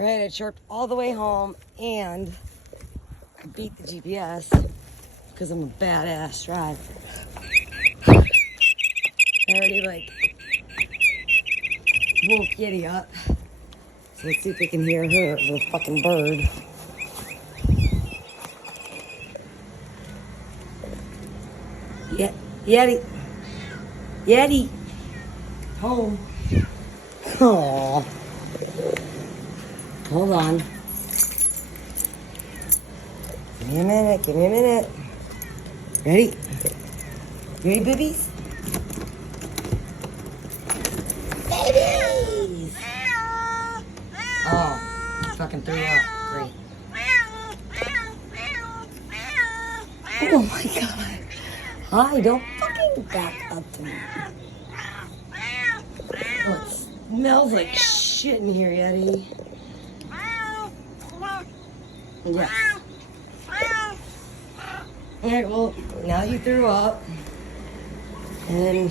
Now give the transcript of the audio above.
Alright, I chirped all the way home and I beat the GPS because I'm a badass driver. I already woke Yeti up. So let's see if we can hear her, the fucking bird. Yeti. Yeti. Home. Aww. Hold on. Give me a minute. Give me a minute. Ready? Ready, boobies? Babies! Oh, you fucking threw up. Great. Oh my god. Hi, don't fucking back up to me. Oh, it smells like shit in here, Yeti. Yes. Alright, well, now you threw up. And